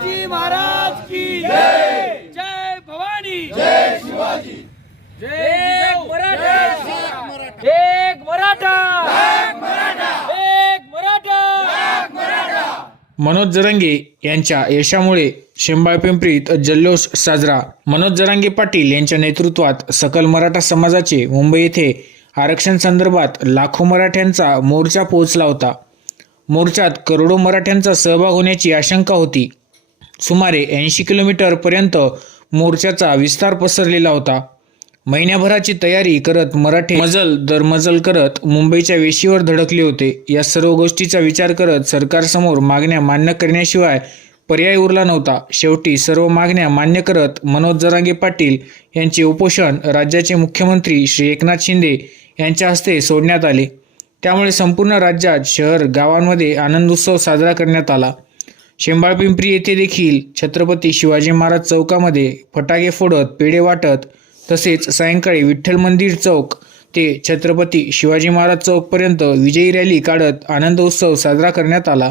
शिवाजी महाराज की जय। जय भवानी। जय शिवाजी जय मराठा। एक मराठा। एक मराठा। मनोज जरांगे यांच्या यशामुळे शेंबाळ पिंपरीत जल्लोष साजरा. मनोज जरांगे पाटील यांच्या नेतृत्वात सकल मराठा समाजाचे मुंबई येथे आरक्षण संदर्भात लाखो मराठ्यांचा मोर्चा पोहोचला होता. मोर्चात करोडो मराठ्यांचा सहभाग होण्याची आशंका होती. सुमारे ऐंशी किलोमीटरपर्यंत मोर्चाचा विस्तार पसरलेला होता. महिन्याभराची तयारी करत मराठे मजल दर मजल करत मुंबईच्या वेशीवर धडकले होते. या सर्व गोष्टीचा विचार करत सरकारसमोर मागण्या मान्य करण्याशिवाय पर्याय उरला नव्हता. शेवटी सर्व मागण्या मान्य करत मनोज जरांगे पाटील यांचे उपोषण राज्याचे मुख्यमंत्री श्री एकनाथ शिंदे यांच्या हस्ते सोडण्यात आले. त्यामुळे संपूर्ण राज्यात शहर गावांमध्ये आनंदोत्सव साजरा करण्यात आला. शेंबाळपिंपरी येथे देखील छत्रपती शिवाजी महाराज चौकामध्ये फटाके फोडत पेढे वाटत तसेच सायंकाळी विठ्ठल मंदिर चौक ते छत्रपती शिवाजी महाराज चौकपर्यंत विजयी रॅली काढत आनंदोत्सव साजरा करण्यात आला.